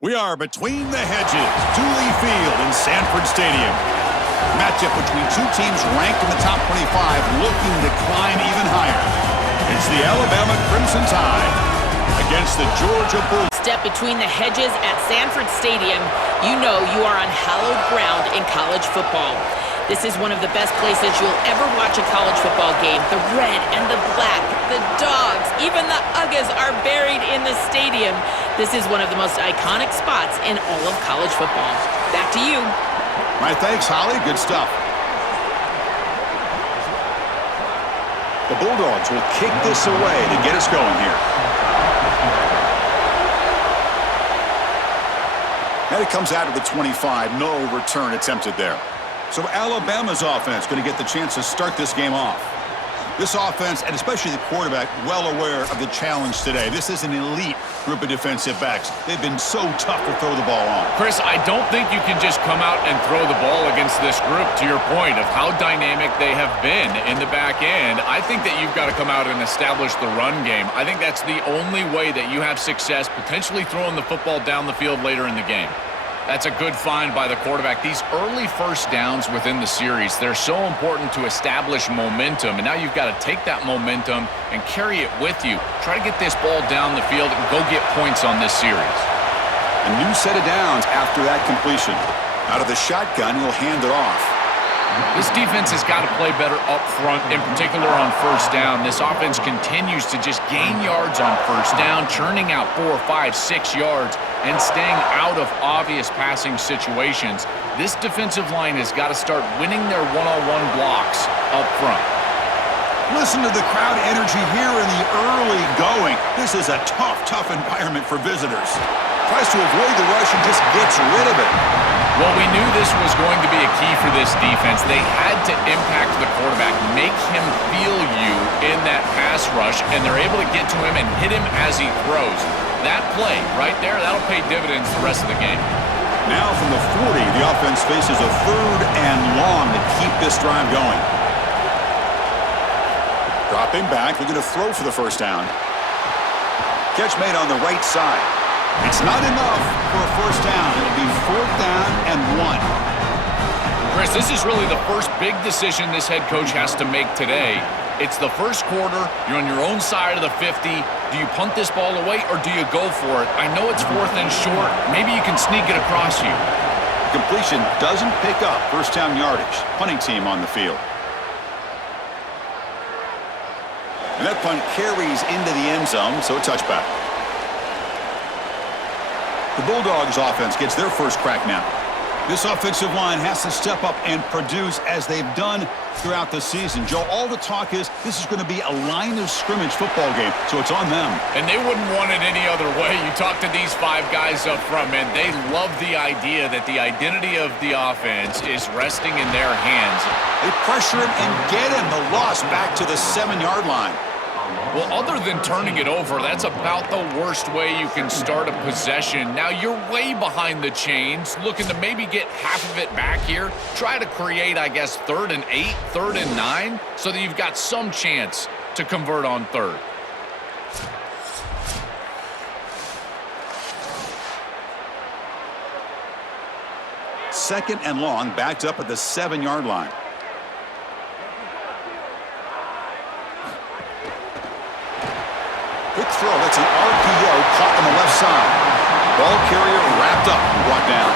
We are between the hedges, Dooley Field in Sanford Stadium. Matchup between two teams ranked in the top 25, looking to climb even higher. It's the Alabama Crimson Tide against the Georgia Bulldogs. Step between the hedges at Sanford Stadium, you know you are on hallowed ground in college football. This is one of the best places you'll ever watch a college football game. The red and the black, the dogs, even the Uggas are buried in the stadium. This is one of the most iconic spots in all of college football. Back to you. My thanks, Holly. Good stuff. The Bulldogs will kick this away to get us going here. And it comes out of the 25. No return attempted there. So Alabama's offense going to get the chance to start this game off. This offense, and especially the quarterback, well aware of the challenge today. This is an elite group of defensive backs. They've been so tough to throw the ball on. Chris, I don't think you can just come out and throw the ball against this group, to your point of how dynamic they have been in the back end. I think that you've got to come out and establish the run game. I think that's the only way that you have success, potentially throwing the football down the field later in the game. That's a good find by the quarterback. These early first downs within the series, they're so important to establish momentum. And now you've got to take that momentum and carry it with you. Try to get this ball down the field and go get points on this series. A new set of downs after that completion. Out of the shotgun, he'll hand it off. This defense has got to play better up front, in particular on first down. This offense continues to just gain yards on first down, churning out 4, 5, 6 yards, and staying out of obvious passing situations. This defensive line has got to start winning their one-on-one blocks up front. Listen to the crowd energy here in the early going. This is a tough environment for visitors. Tries to avoid the rush and just gets rid of it. Well, we knew this was going to be a key for this defense. They had to impact the quarterback, make him feel you in that pass rush, and they're able to get to him and hit him as he throws. That play right there, that'll pay dividends the rest of the game. Now from the 40, the offense faces a 3rd and long to keep this drive going. Dropping back, looking to throw for the first down. Catch made on the right side. It's not enough for a first down. It'll be 4th down and 1. Chris, this is really the first big decision this head coach has to make today. It's the first quarter. You're on your own side of the 50. Do you punt this ball away or do you go for it? I know it's 4th and short. Maybe you can sneak it across you. The completion doesn't pick up first down yardage. Punting team on the field. And that punt carries into the end zone, so a touchback. The Bulldogs offense gets their first crack now. This offensive line has to step up and produce as they've done throughout the season. Joe, all the talk is this is going to be a line of scrimmage football game, so it's on them. And they wouldn't want it any other way. You talk to these 5 guys up front, man, they love the idea that the identity of the offense is resting in their hands. They pressure him and get him. The loss back to the 7-yard line. Well, other than turning it over, that's about the worst way you can start a possession. Now, you're way behind the chains, looking to maybe get half of it back here. Try to create, I guess, 3rd and 8, 3rd and 9, so that you've got some chance to convert on 3rd. Second and long, backed up at the 7-yard line. Quick throw, that's an RPO caught on the left side. Ball carrier wrapped up and brought down.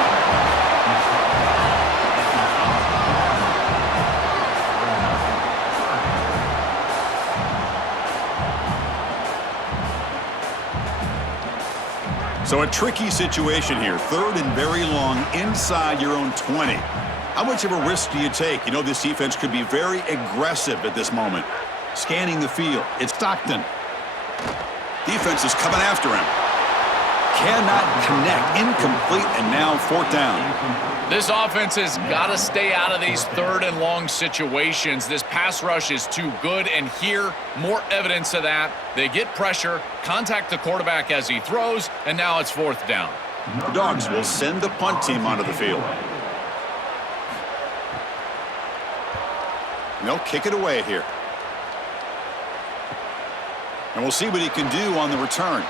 So a tricky situation here. 3rd and very long inside your own 20. How much of a risk do you take? You know this defense could be very aggressive at this moment. Scanning the field. It's Stockton. Defense is coming after him. Cannot connect. Incomplete, and now 4th down. This offense has got to stay out of these 3rd and long situations. This pass rush is too good, and here, more evidence of that. They get pressure, contact the quarterback as he throws, and now it's 4th down. The Dogs will send the punt team onto the field. And they'll kick it away here. And we'll see what he can do on the return.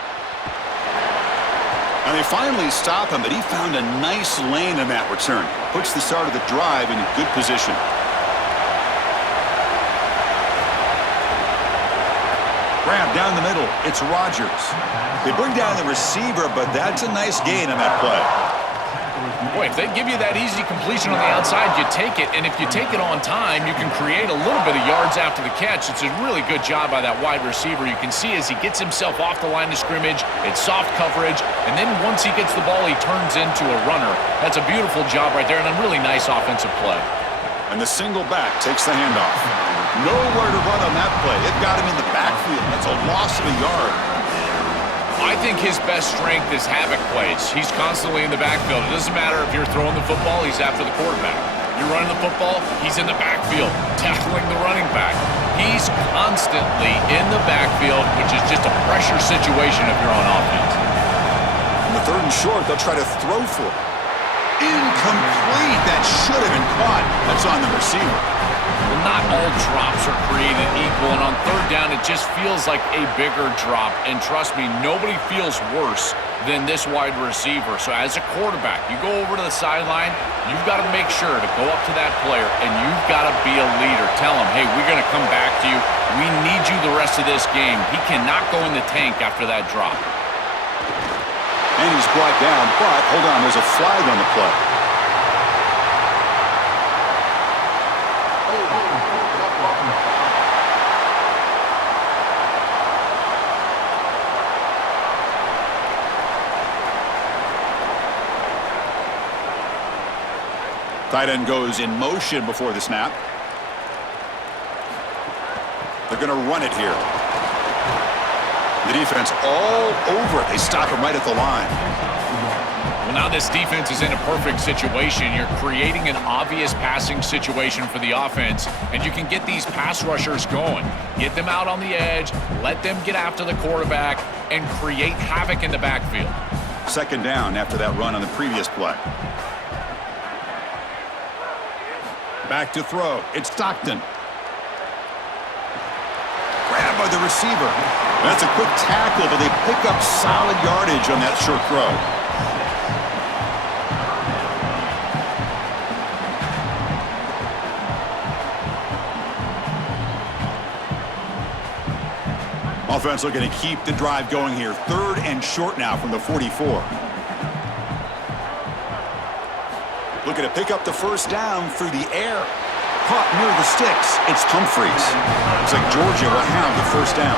And they finally stop him, but he found a nice lane in that return. Puts the start of the drive in good position. Grab down the middle. It's Rodgers. They bring down the receiver, but that's a nice gain on that play. Boy, if they give you that easy completion on the outside, you take it. And if you take it on time, you can create a little bit of yards after the catch. It's a really good job by that wide receiver. You can see as he gets himself off the line of scrimmage, it's soft coverage. And then once he gets the ball, he turns into a runner. That's a beautiful job right there and a really nice offensive play. And the single back takes the handoff. Nowhere to run on that play. It got him in the backfield. That's a loss of a yard. I think his best strength is havoc plays. He's constantly in the backfield. It doesn't matter if you're throwing the football, he's after the quarterback. You're running the football, he's in the backfield, tackling the running back. He's constantly in the backfield, which is just a pressure situation if you're on offense. On the 3rd and short, they'll try to throw for it. Incomplete. That should have been caught. That's on the receiver. Well, not all drops are created equal, and on 3rd down, it just feels like a bigger drop. And trust me, nobody feels worse than this wide receiver. So as a quarterback, you go over to the sideline, you've got to make sure to go up to that player, and you've got to be a leader. Tell him, hey, we're going to come back to you. We need you the rest of this game. He cannot go in the tank after that drop. And he's brought down, but hold on, there's a flag on the play. Tight end goes in motion before the snap. They're going to run it here. The defense all over it. They stop him right at the line. Well, now this defense is in a perfect situation. You're creating an obvious passing situation for the offense, and you can get these pass rushers going. Get them out on the edge, let them get after the quarterback, and create havoc in the backfield. 2nd down after that run on the previous play. Back to throw. It's Stockton. Grabbed by the receiver. That's a quick tackle, but they pick up solid yardage on that short throw. Offense looking to keep the drive going here. 3rd and short now from the 44. Looking to pick up the 1st down through the air. Caught near the sticks. It's Humphreys. Looks like Georgia will have the 1st down.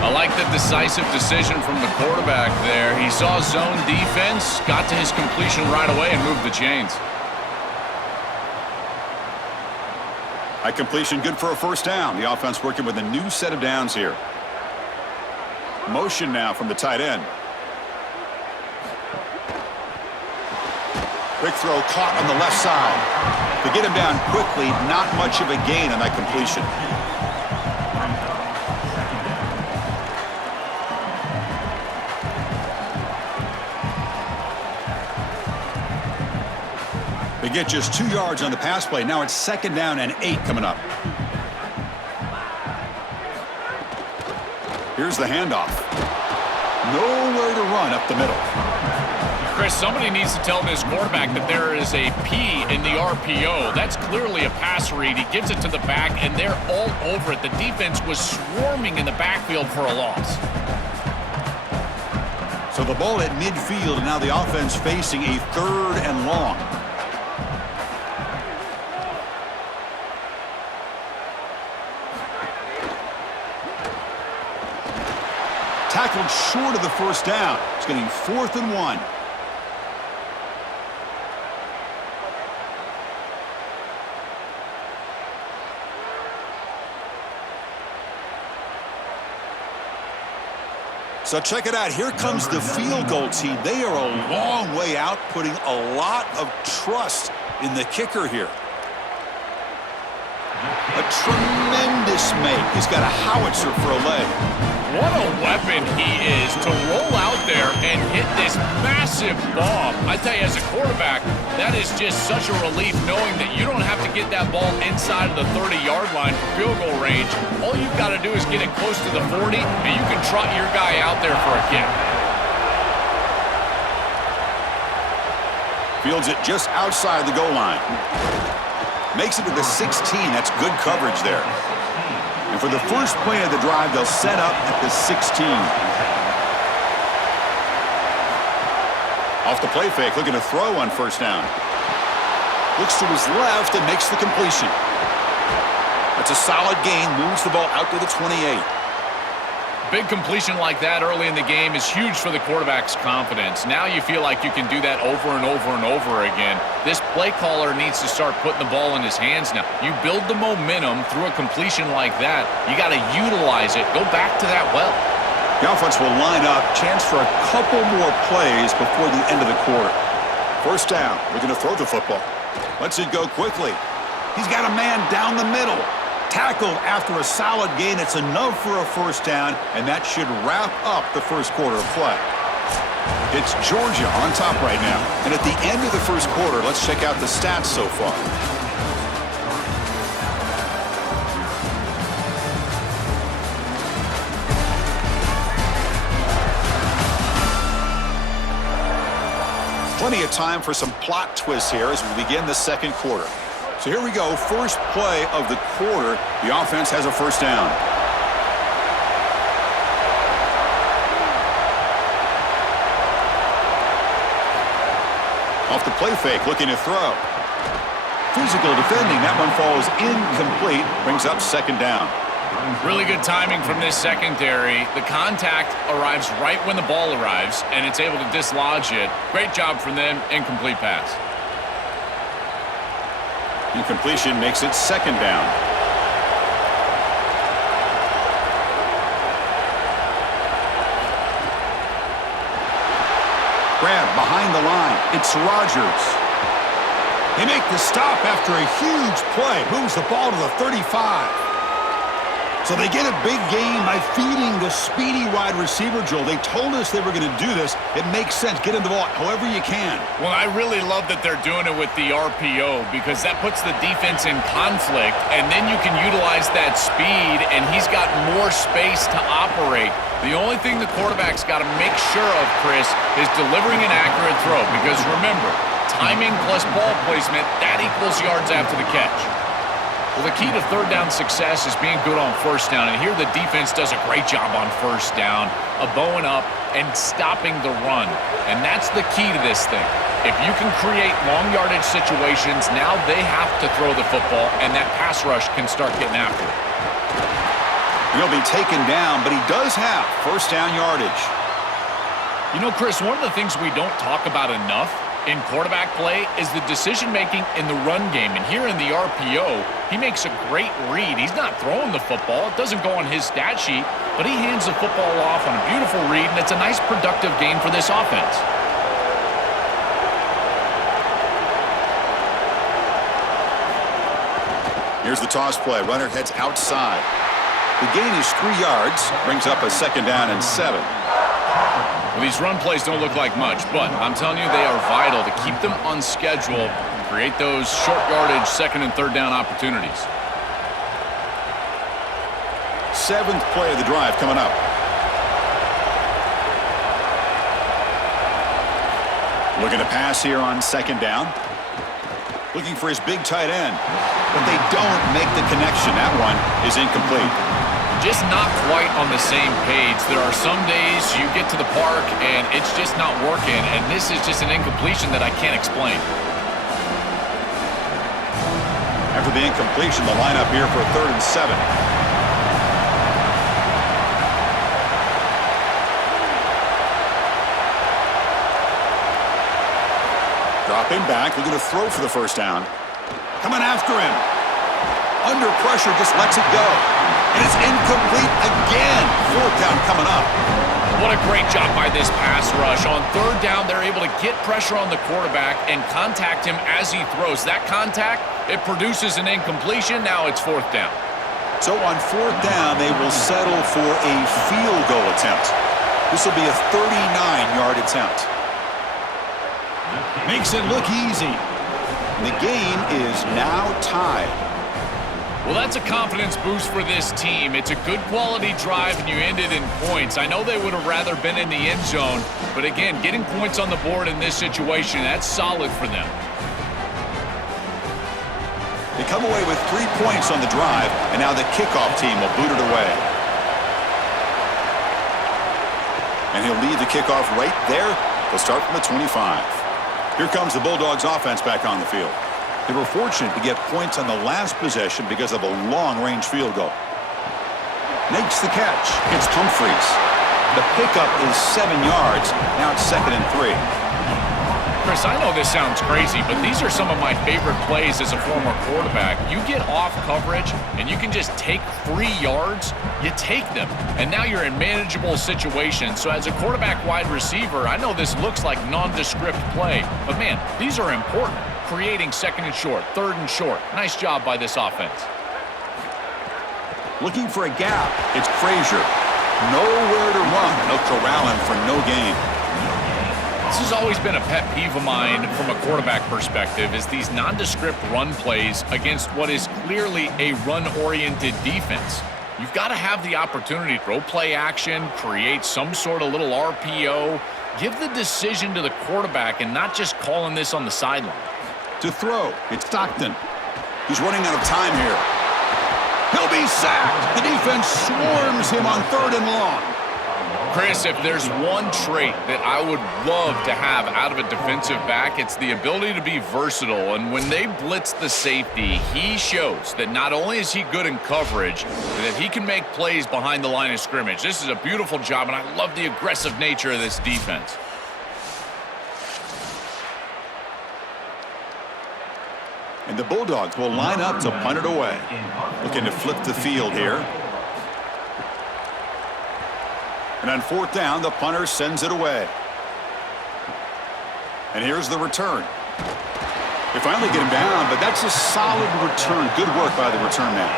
I like the decisive decision from the quarterback there. He saw zone defense, got to his completion right away, and moved the chains. High completion, good for a 1st down. The offense working with a new set of downs here. Motion now from the tight end. Quick throw caught on the left side. To get him down quickly, not much of a gain on that completion. They get just 2 yards on the pass play. Now it's 2nd down and 8 coming up. Here's the handoff. Nowhere to run up the middle. Chris, somebody needs to tell this quarterback that there is a P in the RPO. That's clearly a pass read. He gives it to the back, and they're all over it. The defense was swarming in the backfield for a loss. So the ball at midfield, and now the offense facing a 3rd and long. Tackled short of the 1st down. It's getting 4th and 1. So check it out. Here comes the field goal team. They are a long way out, putting a lot of trust in the kicker here. A tremendous make. He's got a howitzer for a leg. What a weapon he is to roll out there and hit this massive bomb. I tell you, as a quarterback, that is just such a relief knowing that you don't have to get that ball inside of the 30-yard line for field goal range. All you've got to do is get it close to the 40, and you can trot your guy out there for a kick. Fields it just outside the goal line. Makes it to the 16. That's good coverage there. And for the first play of the drive, they'll set up at the 16. Off the play fake, looking to throw on first down. Looks to his left and makes the completion. That's a solid gain, moves the ball out to the 28. Big completion like that early in the game is huge for the quarterback's confidence. Now you feel like you can do that over and over and over again. This play caller needs to start putting the ball in his hands now. You build the momentum through a completion like that. You got to utilize it. Go back to that well. The offense will line up, chance for a couple more plays before the end of the quarter. First down, we're going to throw the football. Lets it go quickly. He's got a man down the middle. Tackled after a solid gain. It's enough for a first down, and that should wrap up the first quarter of play. It's Georgia on top right now. And at the end of the first quarter, let's check out the stats so far. Plenty of time for some plot twists here as we begin the second quarter. So here we go, first play of the quarter. The offense has a first down. Off the play fake, looking to throw. Physical defending, that one falls incomplete, brings up second down. Really good timing from this secondary. The contact arrives right when the ball arrives, and it's able to dislodge it. Great job from them, incomplete pass. Incompletion makes it second down. Grab behind the line. It's Rodgers. They make the stop after a huge play. Moves the ball to the 35. So they get a big gain by feeding the speedy wide receiver, Joel. They told us they were going to do this. It makes sense. Get him the ball however you can. Well, I really love that they're doing it with the RPO because that puts the defense in conflict, and then you can utilize that speed, and he's got more space to operate. The only thing the quarterback's got to make sure of, Chris, is delivering an accurate throw because, remember, timing plus ball placement, that equals yards after the catch. Well, the key to third down success is being good on first down, and here the defense does a great job on first down of bowing up and stopping the run, and that's the key to this thing. If you can create long yardage situations, now they have to throw the football, and that pass rush can start getting after it. He'll be taken down, but he does have first down yardage. You know, Chris, one of the things we don't talk about enough in quarterback play is the decision-making in the run game. And here in the RPO, he makes a great read. He's not throwing the football. It doesn't go on his stat sheet, but he hands the football off on a beautiful read, and it's a nice productive game for this offense. Here's the toss play. Runner heads outside. The gain is 3 yards, brings up a second down and 7. Well, these run plays don't look like much, but I'm telling you, they are vital to keep them on schedule, create those short yardage second and third down opportunities. 7th play of the drive coming up. Looking to pass here on second down. Looking for his big tight end, but they don't make the connection. That one is incomplete. Just not quite on the same page. There are some days you get to the park and it's just not working, and this is just an incompletion that I can't explain. After the incompletion, the lineup here for 3rd and 7. Dropping back, looking to throw for the first down. Coming after him. Under pressure, just lets it go. And it's incomplete again. 4th down coming up. What a great job by this pass rush. On 3rd down, they're able to get pressure on the quarterback and contact him as he throws. That contact, it produces an incompletion. Now it's 4th down. So on 4th down, they will settle for a field goal attempt. This will be a 39-yard attempt. Makes it look easy. And the game is now tied. Well, that's a confidence boost for this team. It's a good quality drive, and you ended in points. I know they would have rather been in the end zone, but again, getting points on the board in this situation, that's solid for them. They come away with 3 points on the drive, and now the kickoff team will boot it away. And he'll lead the kickoff right there. They'll start from the 25. Here comes the Bulldogs offense back on the field. They were fortunate to get points on the last possession because of a long-range field goal. Makes the catch. It's Humphreys. The pickup is 7 yards. Now it's 2nd and 3. Chris, I know this sounds crazy, but these are some of my favorite plays as a former quarterback. You get off coverage, and you can just take 3 yards. You take them, and now you're in manageable situations. So as a quarterback wide receiver, I know this looks like nondescript play, but man, these are important. Creating 2nd and short, 3rd and short. Nice job by this offense. Looking for a gap. It's Frazier. Nowhere to run. They'll corral him for no gain. This has always been a pet peeve of mine from a quarterback perspective, is these nondescript run plays against what is clearly a run-oriented defense. You've got to have the opportunity to throw play action, create some sort of little RPO, give the decision to the quarterback and not just calling this on the sideline. To throw, it's Stockton. He's running out of time here. He'll be sacked. The defense swarms him on 3rd and long. Chris, if there's one trait that I would love to have out of a defensive back, it's the ability to be versatile. And when they blitz the safety, he shows that not only is he good in coverage, but that he can make plays behind the line of scrimmage. This is a beautiful job, and I love the aggressive nature of this defense. And the Bulldogs will line up to punt it away. Looking to flip the field here. And on 4th down, the punter sends it away. And here's the return. They finally get him down, but that's a solid return. Good work by the return man.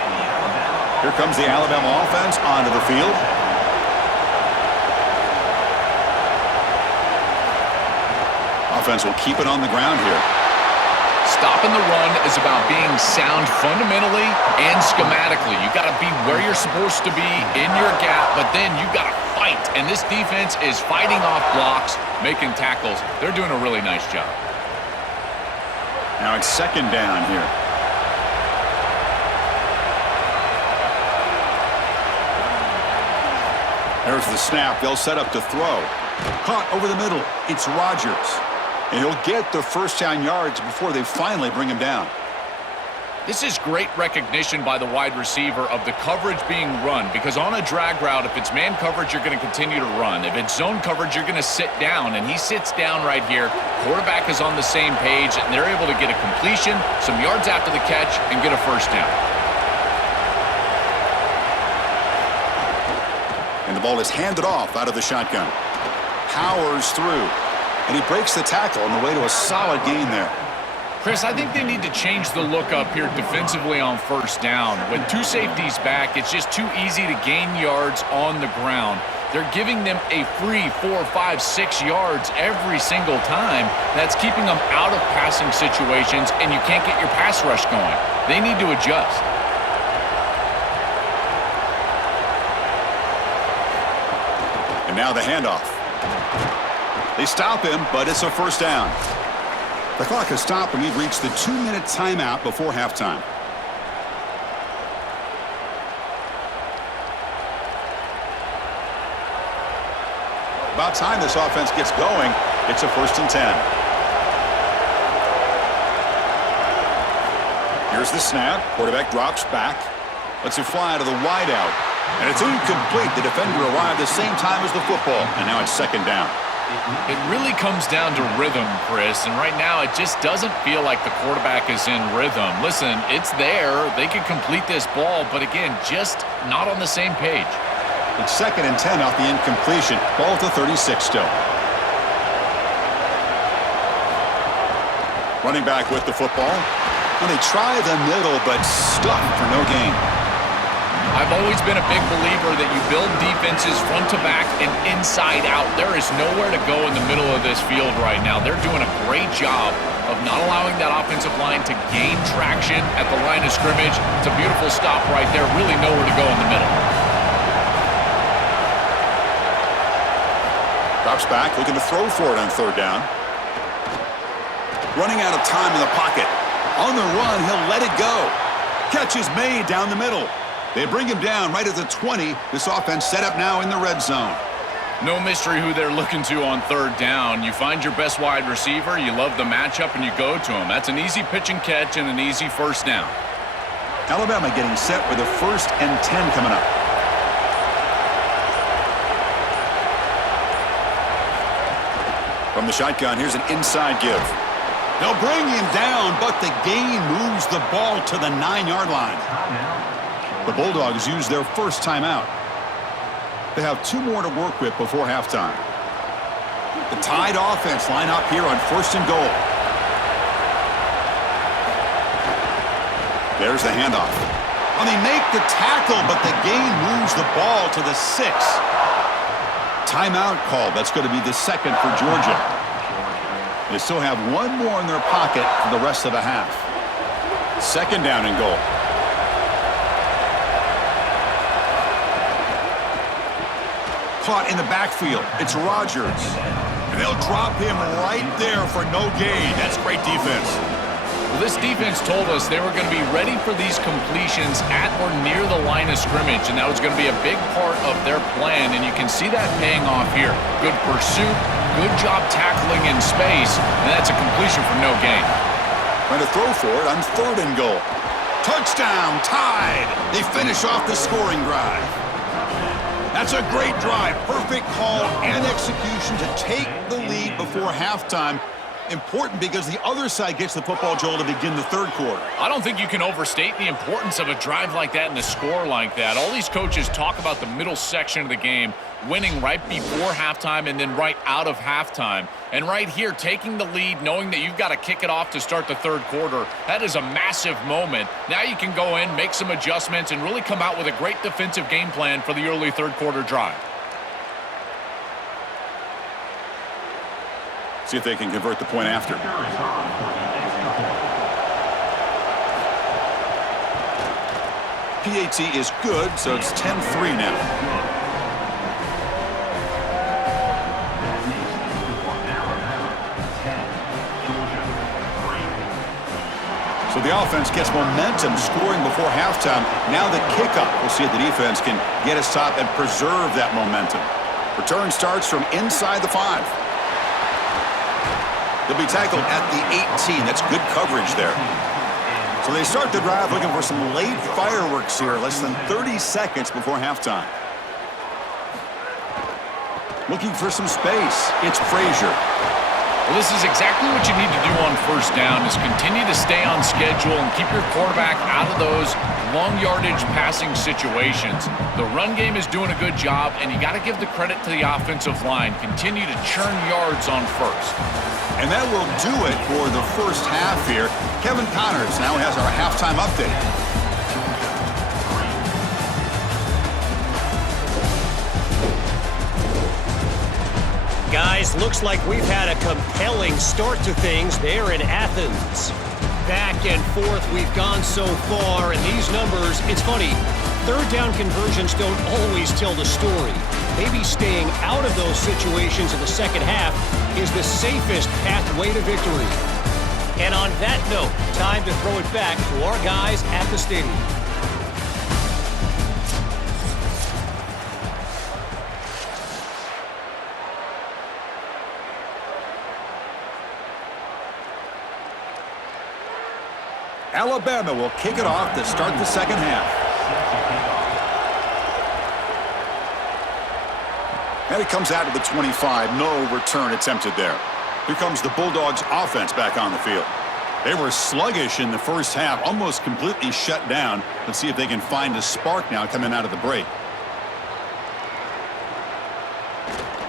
Here comes the Alabama offense onto the field. Offense will keep it on the ground here. Stopping the run is about being sound fundamentally and schematically. You got to be where you're supposed to be in your gap, but then you got to fight. And this defense is fighting off blocks, making tackles. They're doing a really nice job. Now it's 2nd down here. There's the snap. They'll set up to throw. Caught over the middle. It's Rodgers. And he'll get the 1st down yards before they finally bring him down. This is great recognition by the wide receiver of the coverage being run, because on a drag route, if it's man coverage, you're going to continue to run. If it's zone coverage, you're going to sit down, and he sits down right here. Quarterback is on the same page, and they're able to get a completion, some yards after the catch, and get a 1st down. And the ball is handed off out of the shotgun. Powers through. And he breaks the tackle on the way to a solid gain there. Chris, I think they need to change the look up here defensively on 1st down. With 2 safeties back, it's just too easy to gain yards on the ground. They're giving them a free 4, 5, 6 yards every single time. That's keeping them out of passing situations, and you can't get your pass rush going. They need to adjust. And now the handoff. They stop him, but it's a 1st down. The clock has stopped, and we've reached the 2-minute timeout before halftime. About time this offense gets going. It's a 1st and 10. Here's the snap. Quarterback drops back. Lets it fly to the wideout. And it's incomplete. The defender arrived the same time as the football. And now it's 2nd down. It really comes down to rhythm, Chris, and right now it just doesn't feel like the quarterback is in rhythm. Listen, it's there. They could complete this ball, but again, just not on the same page. It's 2nd and 10 off the incompletion. Ball at the 36 still. Running back with the football. And they try the middle, but stuck for no gain. I've always been a big believer that you build defenses front to back and inside out. There is nowhere to go in the middle of this field right now. They're doing a great job of not allowing that offensive line to gain traction at the line of scrimmage. It's a beautiful stop right there. Really nowhere to go in the middle. Drops back, looking to throw for it on third down. Running out of time in the pocket. On the run, he'll let it go. Catch is made down the middle. They bring him down right at the 20. This offense set up now in the red zone. No mystery who they're looking to on third down. You find your best wide receiver, you love the matchup, and you go to him. That's an easy pitch and catch and an easy first down. Alabama getting set with a 1st and 10 coming up. From the shotgun, here's an inside give. They'll bring him down, but the gain moves the ball to the 9-yard line. The Bulldogs use their first timeout. They have 2 more to work with before halftime. The Tide offense line up here on 1st and goal. There's the handoff. Well, they make the tackle, but the gain moves the ball to the 6. Timeout call. That's going to be the 2nd for Georgia. They still have 1 more in their pocket for the rest of the half. 2nd down and goal. Caught in the backfield. It's Rodgers. And they'll drop him right there for no gain. That's great defense. Well, this defense told us they were going to be ready for these completions at or near the line of scrimmage, and that was going to be a big part of their plan, and you can see that paying off here. Good pursuit, good job tackling in space, and that's a completion for no gain. Trying to throw for it on 3rd and goal. Touchdown, Tide. They finish off the scoring drive. That's a great drive. Perfect call and execution to take the lead before halftime. Important because the other side gets the football, Joel, to begin the 3rd quarter. I don't think you can overstate the importance of a drive like that and a score like that. All these coaches talk about the middle section of the game, winning right before halftime and then right out of halftime. And right here, taking the lead, knowing that you've got to kick it off to start the 3rd quarter, that is a massive moment. Now you can go in, make some adjustments, and really come out with a great defensive game plan for the early 3rd quarter drive. See if they can convert the point after. PAT is good, so it's 10-3 now. So the offense gets momentum scoring before halftime. Now the kickoff. We'll see if the defense can get a stop and preserve that momentum. Return starts from inside the 5. They'll be tackled at the 18. That's good coverage there. So they start the drive looking for some late fireworks here. Less than 30 seconds before halftime. Looking for some space. It's Frazier. Well, this is exactly what you need to do on 1st down is continue to stay on schedule and keep your quarterback out of those long yardage passing situations. The run game is doing a good job, and you got to give the credit to the offensive line. Continue to churn yards on 1st. And that will do it for the 1st half here. Kevin Connors now has our halftime update. Guys, looks like we've had a compelling start to things there in Athens. Back and forth we've gone so far, and these numbers, it's funny, 3rd down conversions don't always tell the story. Maybe staying out of those situations in the 2nd half is the safest pathway to victory. And on that note, time to throw it back to our guys at the stadium. Alabama will kick it off to start the 2nd half. And it comes out to the 25. No return attempted there. Here comes the Bulldogs offense back on the field. They were sluggish in the 1st half, almost completely shut down. Let's see if they can find a spark now coming out of the break.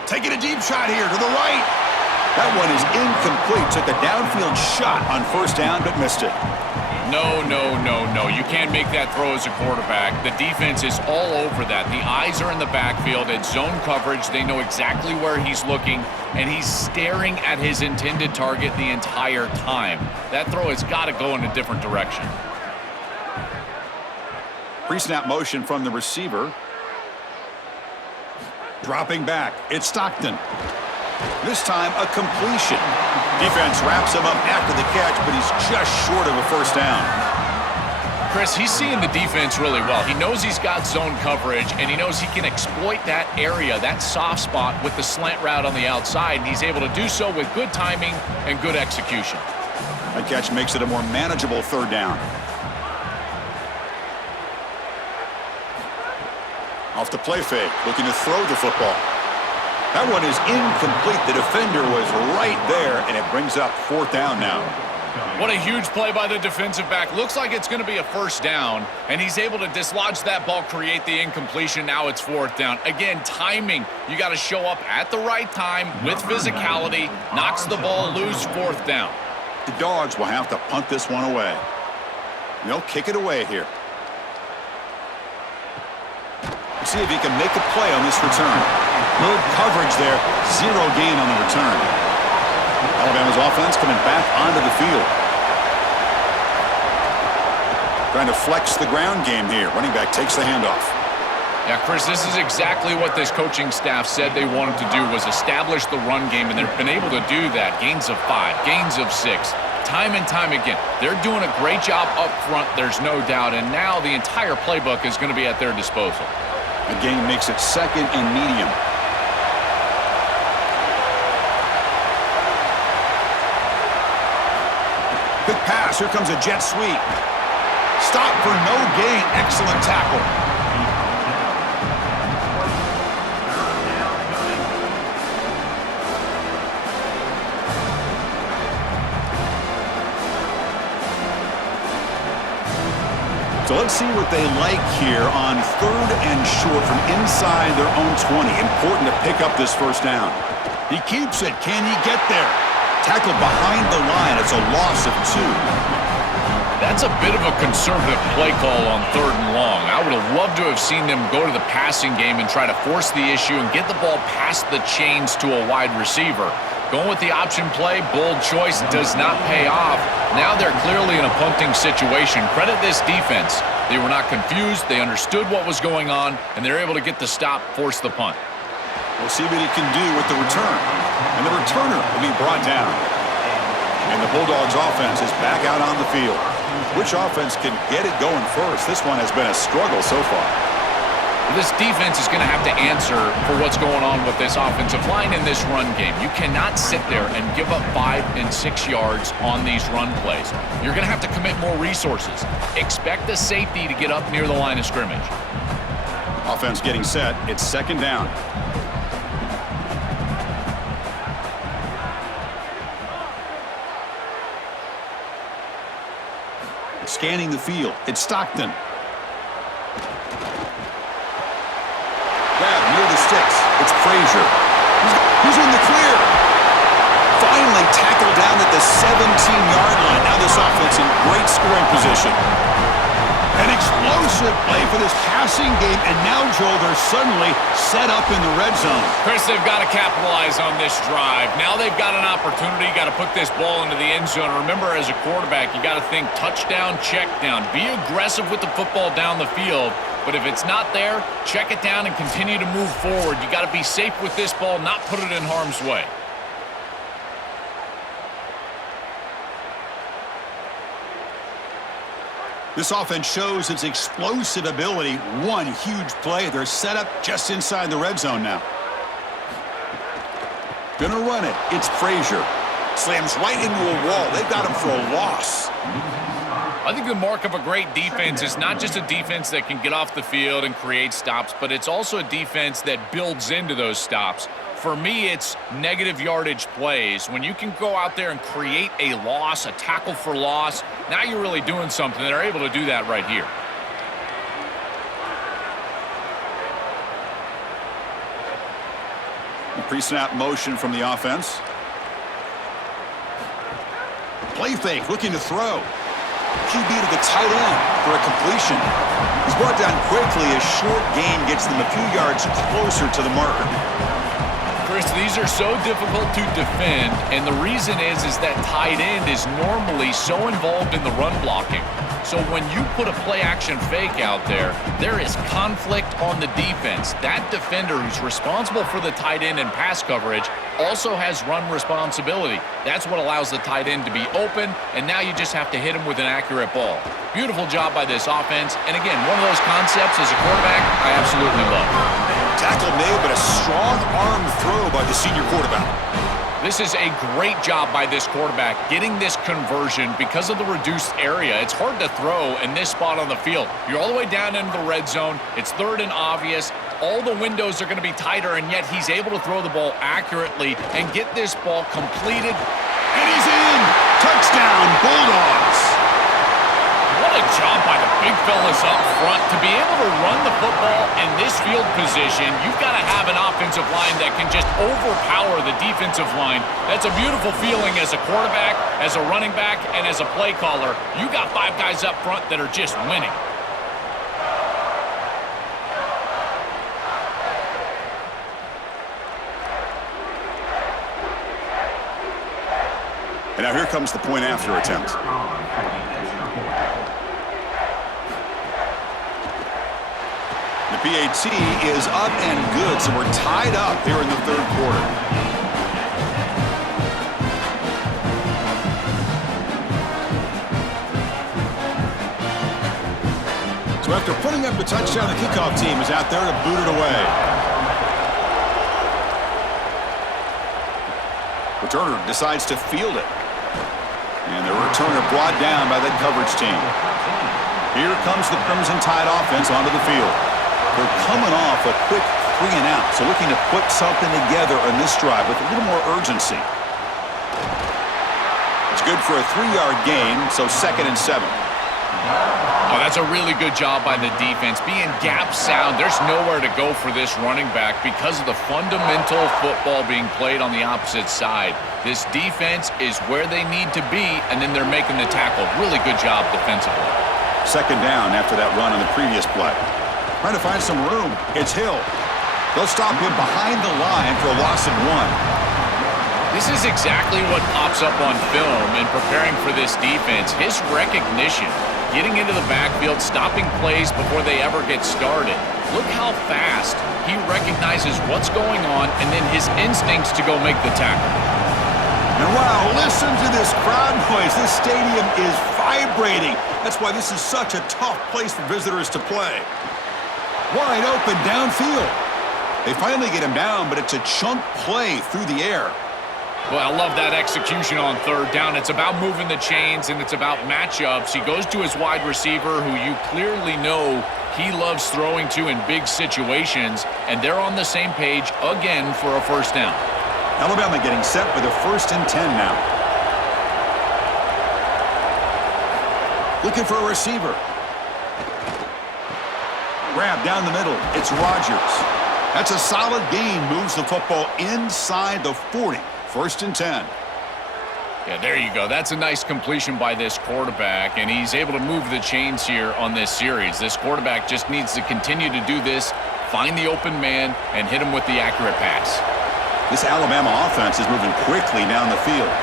Taking a deep shot here to the right. That one is incomplete. Took a downfield shot on 1st down, but missed it. No, no, no, no. You can't make that throw as a quarterback. The defense is all over that. The eyes are in the backfield. It's zone coverage. They know exactly where he's looking, and he's staring at his intended target the entire time. That throw has got to go in a different direction. Pre-snap motion from the receiver. Dropping back. It's Stockton. This time, a completion. Defense wraps him up after the catch, but he's just short of a first down. Chris, he's seeing the defense really well. He knows he's got zone coverage, and he knows he can exploit that area, that soft spot, with the slant route on the outside, and he's able to do so with good timing and good execution. That catch makes it a more manageable third down. Off the play fake, looking to throw the football. That one is incomplete. The defender was right there, and it brings up fourth down now. What a huge play by the defensive back. Looks like it's going to be a first down, and he's able to dislodge that ball, create the incompletion. Now it's fourth down. Again, timing. You got to show up at the right time with physicality. Knocks the ball loose, fourth down. The Dogs will have to punt this one away. They'll kick it away here. See if he can make a play on this return. Good coverage there. Zero gain on the return. Alabama's offense coming back onto the field. Trying to flex the ground game here. Running back takes the handoff. Yeah, Chris, this is exactly what this coaching staff said they wanted to do, was establish the run game, and they've been able to do that. Gains of 5, gains of 6, time and time again. They're doing a great job up front, there's no doubt, and now the entire playbook is going to be at their disposal. The game makes it second and medium. Quick pass. Here comes a jet sweep. Stop for no gain. Excellent tackle. So let's see what they like here on third and short from inside their own 20. Important to pick up this first down. He keeps it. Can he get there? Tackled behind the line. It's a loss of 2. That's a bit of a conservative play call on third and long. I would have loved to have seen them go to the passing game and try to force the issue and get the ball past the chains to a wide receiver. Going with the option play, bold choice, does not pay off. Now they're clearly in a punting situation. Credit this defense. They were not confused. They understood what was going on, and they're able to get the stop, force the punt. We'll see what he can do with the return. And the returner will be brought down. And the Bulldogs offense is back out on the field. Which offense can get it going first? This one has been a struggle so far. This defense is going to have to answer for what's going on with this offensive line in this run game. You cannot sit there and give up 5 and 6 yards on these run plays. You're going to have to commit more resources. Expect the safety to get up near the line of scrimmage. Offense getting set. It's second down. Scanning the field. It's Stockton. Grab near the sticks. It's Frazier. He's in the clear. Finally tackled down at the 17-yard line. Now this offense in great scoring position. An explosive play for this passing game, and now, Joel, they're suddenly set up in the red zone. Chris, they've got to capitalize on this drive. Now they've got an opportunity. You got to put this ball into the end zone. Remember, as a quarterback, you got to think touchdown, check down. Be aggressive with the football down the field. But if it's not there, check it down and continue to move forward. You got to be safe with this ball, not put it in harm's way. This offense shows its explosive ability. One huge play. They're set up just inside the red zone now. Gonna run it. It's Frazier. Slams right into a wall. They've got him for a loss. I think the mark of a great defense is not just a defense that can get off the field and create stops, but it's also a defense that builds into those stops. For me, it's negative yardage plays. When you can go out there and create a loss, a tackle for loss, now you're really doing something. They're able to do that right here. Pre-snap motion from the offense. Play fake, looking to throw. QB to the tight end for a completion. He's brought down quickly. A short gain gets them a few yards closer to the marker. Chris, these are so difficult to defend, and the reason is that tight end is normally so involved in the run blocking. So when you put a play-action fake out there, there is conflict on the defense. That defender who's responsible for the tight end and pass coverage also has run responsibility. That's what allows the tight end to be open, and now you just have to hit him with an accurate ball. Beautiful job by this offense, and again, one of those concepts as a quarterback I absolutely love. Tackle made, but a strong arm throw by the senior quarterback. This is a great job by this quarterback getting this conversion because of the reduced area. It's hard to throw in this spot on the field. You're all the way down into the red zone. It's third and obvious. All the windows are going to be tighter, and yet he's able to throw the ball accurately and get this ball completed. And he's in! Touchdown, Bulldogs! What a job by the big fellas up front. To be able to run the football in this field position, you've got to have an offensive line that can just overpower the defensive line. That's a beautiful feeling as a quarterback, as a running back, and as a play caller. You got 5 guys up front that are just winning. And now here comes the point after attempt. The PAT is up and good, so we're tied up here in the third quarter. So after putting up the touchdown, the kickoff team is out there to boot it away. Returner decides to field it. And the returner brought down by that coverage team. Here comes the Crimson Tide offense onto the field. They're coming off a quick 3 and out, so looking to put something together on this drive with a little more urgency. It's good for a 3-yard gain, so 2nd and 7. Oh, that's a really good job by the defense. Being gap sound, there's nowhere to go for this running back because of the fundamental football being played on the opposite side. This defense is where they need to be, and then they're making the tackle. Really good job defensively. 2nd down after that run on the previous play. Trying to find some room. It's Hill. They'll stop him behind the line for a loss of 1. This is exactly what pops up on film in preparing for this defense. His recognition, getting into the backfield, stopping plays before they ever get started. Look how fast he recognizes what's going on and then his instincts to go make the tackle. And wow, listen to this crowd noise. This stadium is vibrating. That's why this is such a tough place for visitors to play. Wide open downfield. They finally get him down, but it's a chunk play through the air. Well, I love that execution on 3rd down. It's about moving the chains, and it's about matchups. He goes to his wide receiver, who you clearly know he loves throwing to in big situations, and they're on the same page again for a 1st down. Alabama getting set with a 1st and 10 now. Looking for a receiver. Grab down the middle. It's Rodgers. That's a solid gain. Moves the football inside the 40. 1st and 10. Yeah, there you go. That's a nice completion by this quarterback, and he's able to move the chains here on this series. This quarterback just needs to continue to do this, find the open man, and hit him with the accurate pass. This Alabama offense is moving quickly down the field.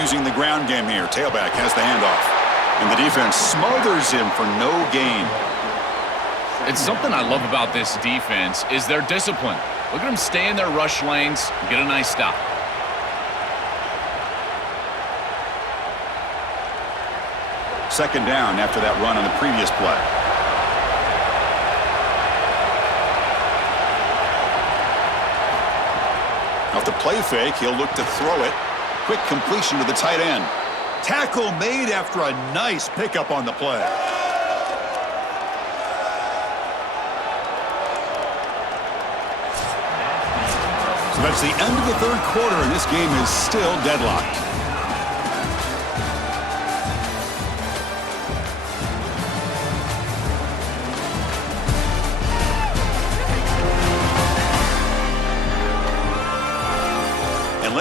Using the ground game here. Tailback has the handoff. And the defense smothers him for no gain. It's something I love about this defense is their discipline. Look at them stay in their rush lanes, get a nice stop. Second down after that run on the previous play. Off the play fake, he'll look to throw it. Quick completion to the tight end. Tackle made after a nice pickup on the play. So that's the end of the third quarter, and this game is still deadlocked.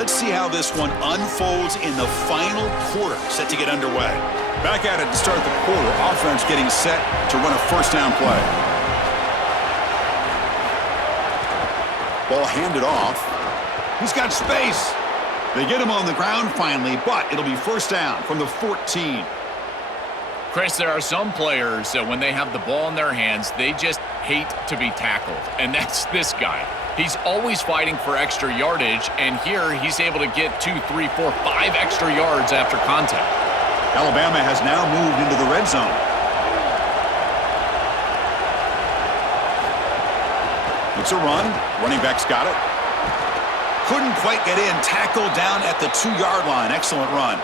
Let's see how this one unfolds in the final quarter, set to get underway. Back at it to start the quarter. Offense getting set to run a first down play. Ball handed off. He's got space. They get him on the ground finally, but it'll be first down from the 14. Chris, there are some players that when they have the ball in their hands, they just hate to be tackled. And that's this guy. He's always fighting for extra yardage, and here he's able to get 2, 3, 4, 5 extra yards after contact. Alabama has now moved into the red zone. It's a run. Running back's got it. Couldn't quite get in. Tackled down at the 2-yard line. Excellent run.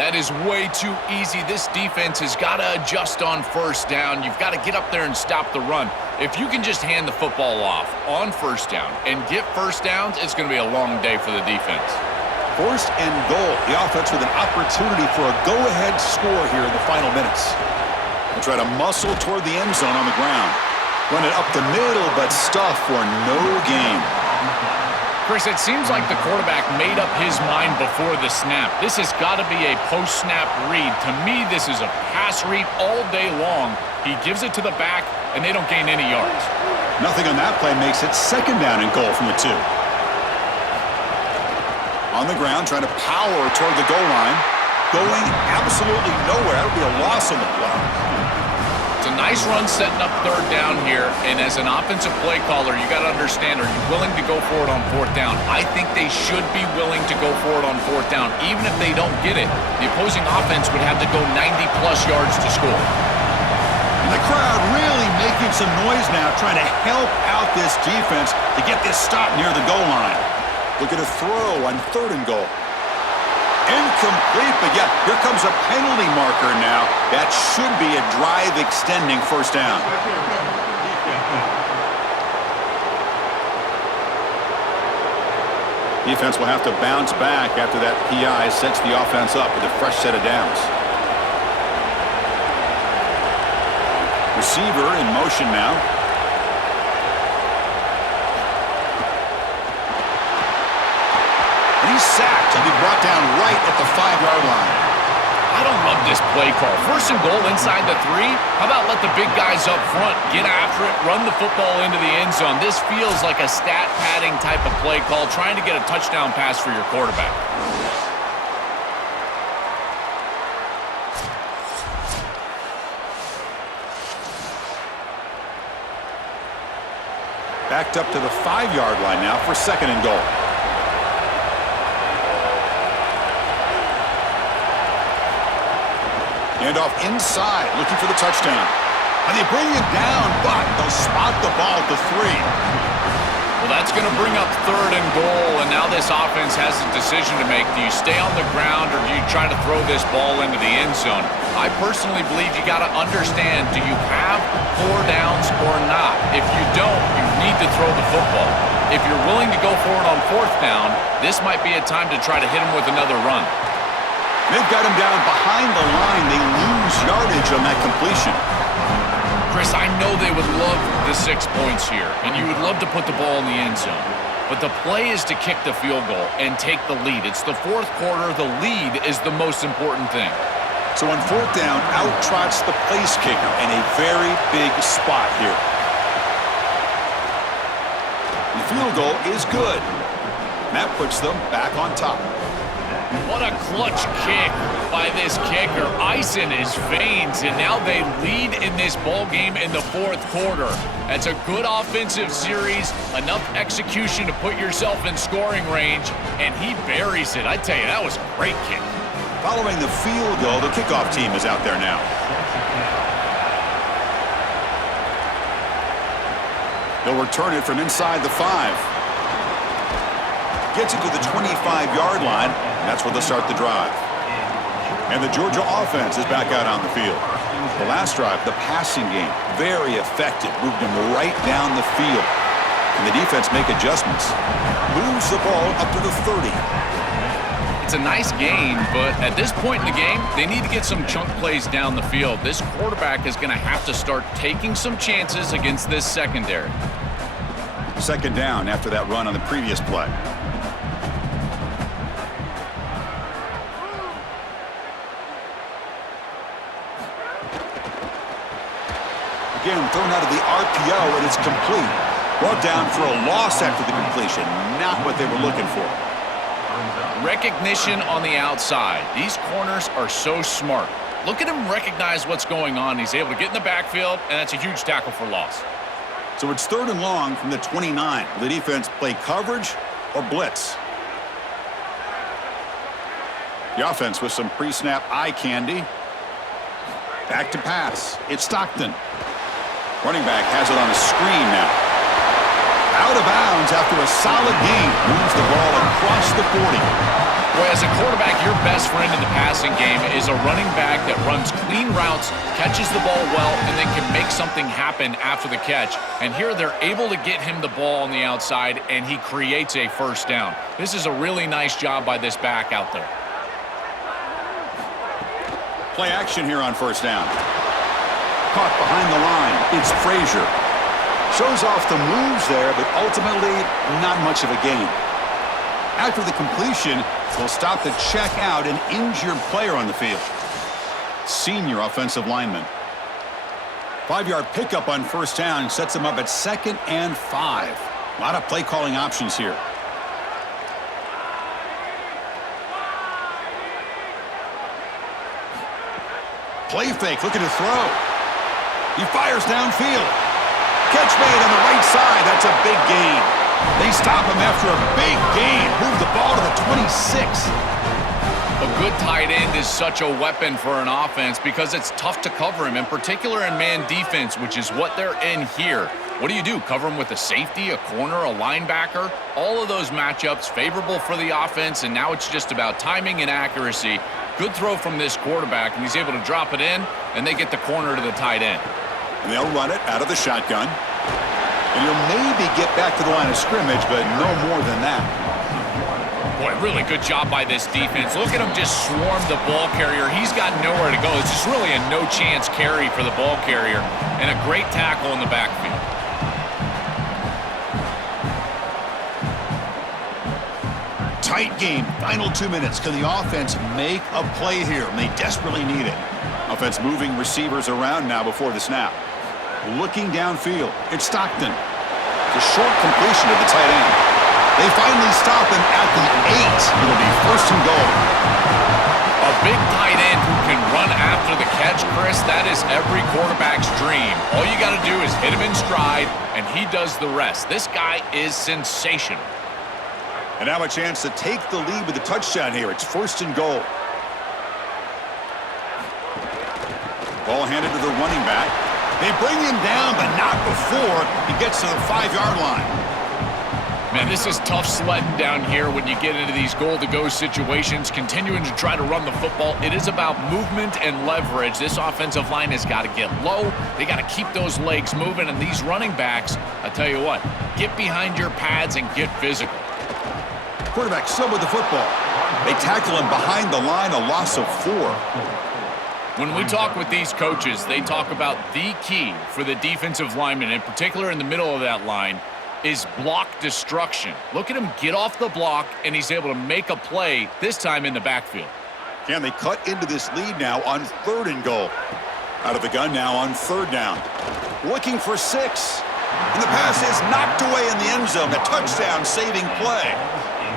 That is way too easy. This defense has got to adjust on first down. You've got to get up there and stop the run. If you can just hand the football off on first down and get first downs, it's going to be a long day for the defense. First and goal. The offense with an opportunity for a go-ahead score here in the final minutes. They'll try to muscle toward the end zone on the ground. Run it up the middle, but stuff for no gain. Chris, it seems like the quarterback made up his mind before the snap. This has got to be a post-snap read. To me, this is a pass read all day long. He gives it to the back, and they don't gain any yards. Nothing on that play makes it second down and goal from the 2. On the ground, trying to power toward the goal line. Going absolutely nowhere. That'll be a loss on the play. It's a nice run setting up third down here, and as an offensive play caller, you got to understand, are you willing to go for it on fourth down? I think they should be willing to go for it on fourth down. Even if they don't get it, the opposing offense would have to go 90-plus yards to score. And the crowd really making some noise now, trying to help out this defense to get this stop near the goal line. Look at a throw on third and goal. Incomplete, but yeah, here comes a penalty marker now. That should be a drive-extending first down. Defense will have to bounce back after that PI sets the offense up with a fresh set of downs. Receiver in motion now. And he's sacked. He'll be brought down right at the 5-yard line. I don't love this play call. First and goal inside the 3. How about let the big guys up front get after it, run the football into the end zone? This feels like a stat padding type of play call, trying to get a touchdown pass for your quarterback. Backed up to the 5-yard line now for second and goal. Handoff inside, looking for the touchdown. And they bring it down, but they'll spot the ball at the 3. Well, that's going to bring up third and goal, and now this offense has a decision to make. Do you stay on the ground, or do you try to throw this ball into the end zone? I personally believe you got to understand, do you have 4 downs or not? If you don't, you need to throw the football. If you're willing to go for it on fourth down, this might be a time to try to hit him with another run. They've got him down behind the line. They lose yardage on that completion. Chris, I know they would love the 6 points here, and you would love to put the ball in the end zone. But the play is to kick the field goal and take the lead. It's the fourth quarter. The lead is the most important thing. So on fourth down, out trots the place kicker in a very big spot here. The field goal is good. That puts them back on top. What a clutch kick by this kicker. Ice in his veins, and now they lead in this ball game in the fourth quarter. That's a good offensive series, enough execution to put yourself in scoring range, and he buries it. I tell you, that was a great kick. Following the field goal, the kickoff team is out there now. They'll return it from inside the 5. Gets it to the 25-yard line. That's where they'll start the drive. And the Georgia offense is back out on the field. The last drive, the passing game, very effective. Moved them right down the field. And the defense make adjustments. Moves the ball up to the 30. It's a nice game, but at this point in the game, they need to get some chunk plays down the field. This quarterback is going to have to start taking some chances against this secondary. Second down after that run on the previous play. thrown out of the RPO, and it's complete. Brought down for a loss after the completion. Not what they were looking for. Recognition on the outside. These corners are so smart. Look at him recognize what's going on. He's able to get in the backfield, and that's a huge tackle for loss. So it's 3rd and long from the 29. Will the defense play coverage or blitz? The offense with some pre-snap eye candy. Back to pass. It's Stockton. Running back has it on a screen now. Out of bounds after a solid gain. Moves the ball across the 40. Boy, as a quarterback, your best friend in the passing game is a running back that runs clean routes, catches the ball well, and then can make something happen after the catch. And here they're able to get him the ball on the outside, and he creates a first down. This is a really nice job by this back out there. Play action here on 1st down. Caught behind the line. It's Frazier. Shows off the moves there, but ultimately not much of a gain. After the completion, they'll stop the check out an injured player on the field. Senior offensive lineman. 5-yard pickup on 1st down sets him up at 2nd and 5. A lot of play calling options here. Play fake, looking to throw. He fires downfield. Catch made on the right side. That's a big gain. They stop him after a big gain. Move the ball to the 26. A good tight end is such a weapon for an offense because it's tough to cover him, in particular in man defense, which is what they're in here. What do? Cover him with a safety, a corner, a linebacker? All of those matchups favorable for the offense, and now it's just about timing and accuracy. Good throw from this quarterback, and he's able to drop it in, and they get the corner to the tight end. And they'll run it out of the shotgun. And he'll maybe get back to the line of scrimmage, but no more than that. Boy, really good job by this defense. Look at him just swarm the ball carrier. He's got nowhere to go. It's just really a no-chance carry for the ball carrier, and a great tackle in the backfield. Tight game, final 2 minutes. Can the offense make a play here? And they desperately need it. Offense moving receivers around now before the snap. Looking downfield, it's Stockton. The short completion to the tight end. They finally stop him at the 8. It'll be 1st and goal. A big tight end who can run after the catch, Chris, that is every quarterback's dream. All you got to do is hit him in stride, and he does the rest. This guy is sensational. And now a chance to take the lead with a touchdown here. It's 1st and goal. Ball handed to the running back. They bring him down, but not before he gets to the 5-yard line. Man, this is tough sledding down here when you get into these goal-to-go situations, continuing to try to run the football. It is about movement and leverage. This offensive line has got to get low. They got to keep those legs moving, and these running backs, I tell you what, get behind your pads and get physical. Quarterback still with the football. They tackle him behind the line, a loss of 4. When we talk with these coaches, they talk about the key for the defensive lineman, in particular in the middle of that line, is block destruction. Look at him get off the block, and he's able to make a play, this time in the backfield. Can they cut into this lead now on 3rd and goal? Out of the gun now on 3rd down. Looking for 6. And the pass is knocked away in the end zone. A touchdown-saving play.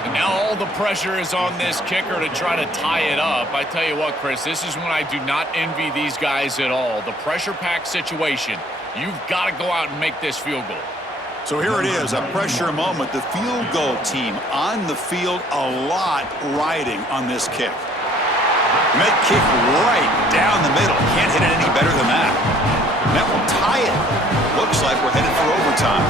And now all the pressure is on this kicker to try to tie it up. I tell you what, Chris, this is when I do not envy these guys at all. The pressure-packed situation. You've got to go out and make this field goal. So here it is, a pressure moment. The field goal team on the field, a lot riding on this kick. And that kick right down the middle. Can't hit it any better than that. And that will tie it. Looks like we're headed for overtime.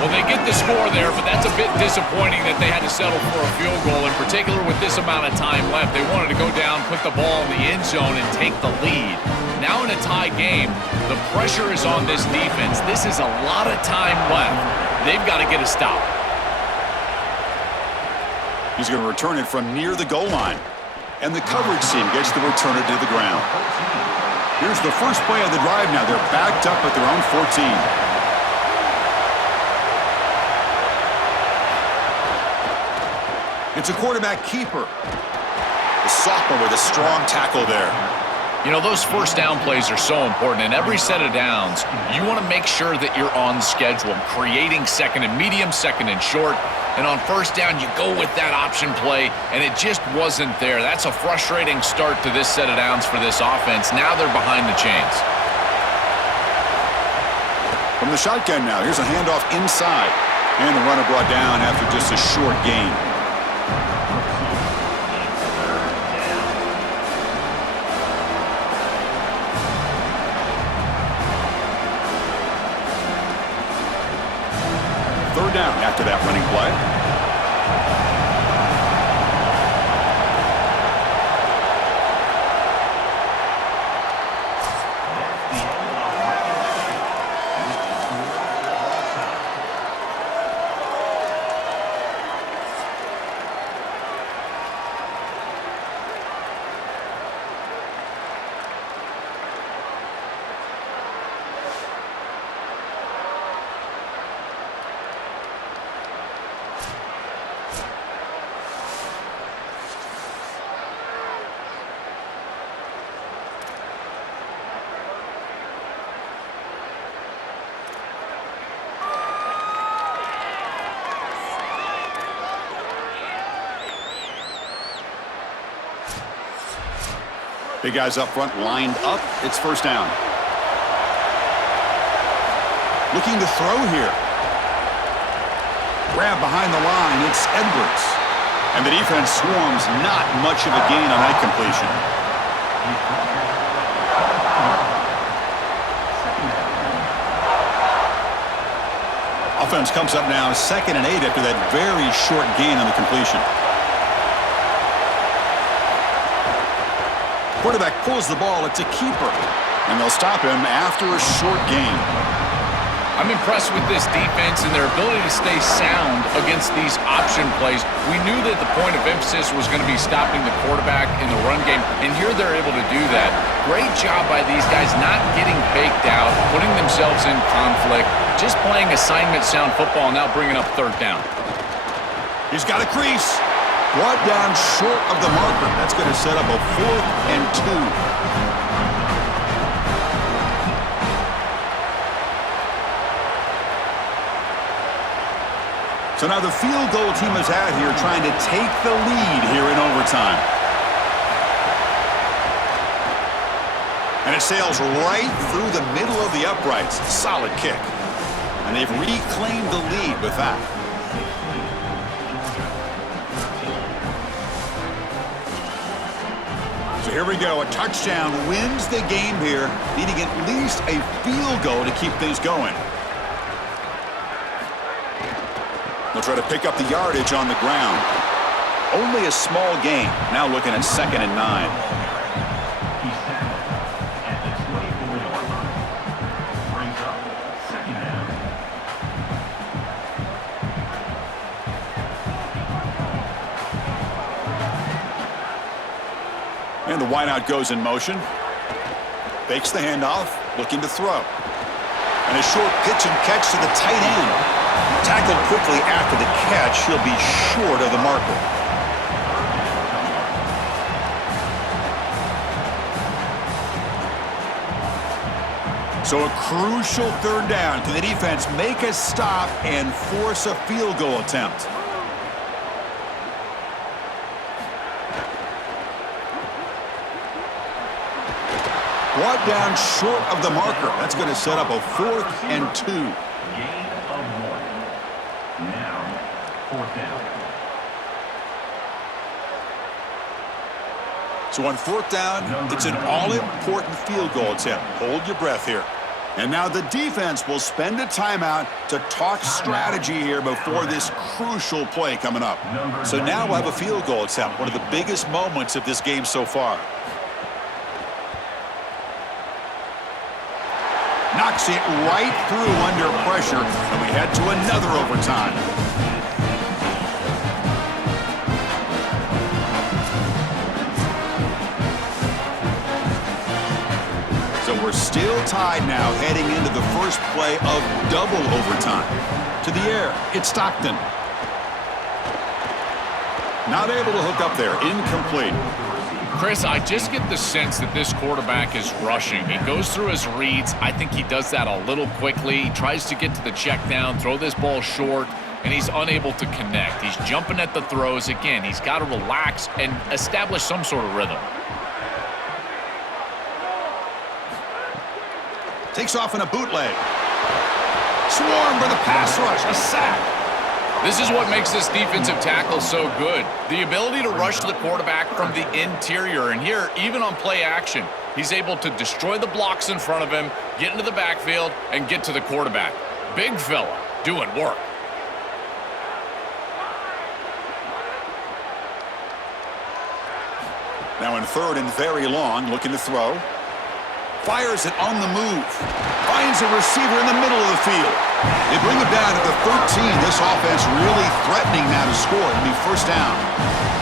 Well, they get the score there, but that's a bit disappointing that they had to settle for a field goal, in particular with this amount of time left. They wanted to go down, put the ball in the end zone, and take the lead. Now in a tie game, the pressure is on this defense. This is a lot of time left. They've got to get a stop. He's going to return it from near the goal line. And the coverage team gets to return it to the ground. Here's the first play of the drive now. They're backed up at their own 14. It's a quarterback keeper. The sophomore with a strong tackle there. You know, those first down plays are so important. In every set of downs, you want to make sure that you're on schedule, creating second and medium, second and short. And on first down, you go with that option play, and it just wasn't there. That's a frustrating start to this set of downs for this offense. Now they're behind the chains. From the shotgun now, here's a handoff inside. And the runner brought down after just a short gain. Third down after that running play. Big guys up front lined up. It's first down. Looking to throw here. Grab behind the line. It's Edwards. And the defense swarms. Not much of a gain on that completion. Offense comes up now 2nd and 8 after that very short gain on the completion. Quarterback pulls the ball. It's a keeper. And they'll stop him after a short gain. I'm impressed with this defense and their ability to stay sound against these option plays. We knew that the point of emphasis was going to be stopping the quarterback in the run game, and here they're able to do that. Great job by these guys not getting faked out, putting themselves in conflict, just playing assignment sound football, now bringing up third down. He's got a crease. Brought down short of the marker. That's going to set up a 4th and 2. So now the field goal team is out here trying to take the lead here in overtime. And it sails right through the middle of the uprights. Solid kick. And they've reclaimed the lead with that. So here we go. A touchdown wins the game here, needing at least a field goal to keep things going. They'll try to pick up the yardage on the ground. Only a small gain. Now looking at 2nd and 9. And the wideout goes in motion. Fakes the handoff, looking to throw. And a short pitch and catch to the tight end. Tackled quickly after the catch. He'll be short of the marker. So a crucial third down. Can the defense make a stop and force a field goal attempt? Brought down short of the marker. That's going to set up a 4th and 2. Gain of 1. Now, 4th down. So on 4th down, it's an all-important field goal attempt. Hold your breath here. And now the defense will spend a timeout to talk strategy here before this crucial play coming up. So now we'll have a field goal attempt, one of the biggest moments of this game so far. Knocks it right through under pressure, and we head to another overtime. So we're still tied now heading into the first play of double overtime. To the air, it's Stockton. Not able to hook up there, incomplete. Chris, I just get the sense that this quarterback is rushing. He goes through his reads. I think he does that a little quickly. He tries to get to the check down, throw this ball short, and he's unable to connect. He's jumping at the throws. Again, he's got to relax and establish some sort of rhythm. Takes off in a bootleg. Swarmed by the pass rush. A sack. This is what makes this defensive tackle so good. The ability to rush the quarterback from the interior. And here, even on play action, he's able to destroy the blocks in front of him, get into the backfield, and get to the quarterback. Big fella doing work. Now in third and very long, looking to throw. Fires it on the move. Finds a receiver in the middle of the field. They bring him down at the 13. This offense really threatening now to score. It'll be first down.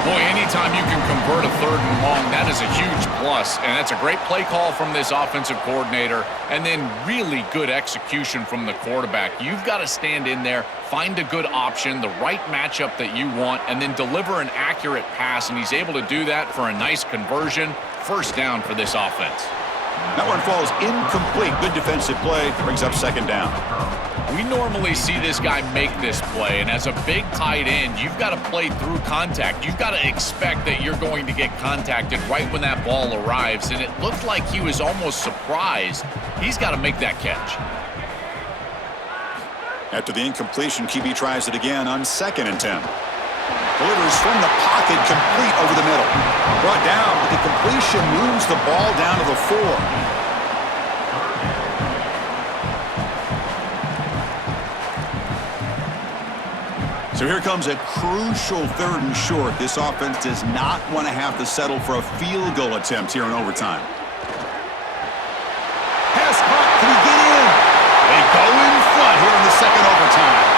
Boy, anytime you can convert a third and long, that is a huge plus. And that's a great play call from this offensive coordinator. And then really good execution from the quarterback. You've got to stand in there, find a good option, the right matchup that you want, and then deliver an accurate pass. And he's able to do that for a nice conversion. First down for this offense. That one falls incomplete. Good defensive play. Brings up second down. We normally see this guy make this play, and as a big tight end, you've got to play through contact. You've got to expect that you're going to get contacted right when that ball arrives, and it looked like he was almost surprised. He's got to make that catch. After the incompletion, QB tries it again on 2nd and 10. Delivers from the pocket, complete over the middle. Brought down, but the completion moves the ball down to the 4. So here comes a crucial 3rd and short. This offense does not want to have to settle for a field goal attempt here in overtime. Pass caught. Can he get in? They go in front here in the 2nd overtime.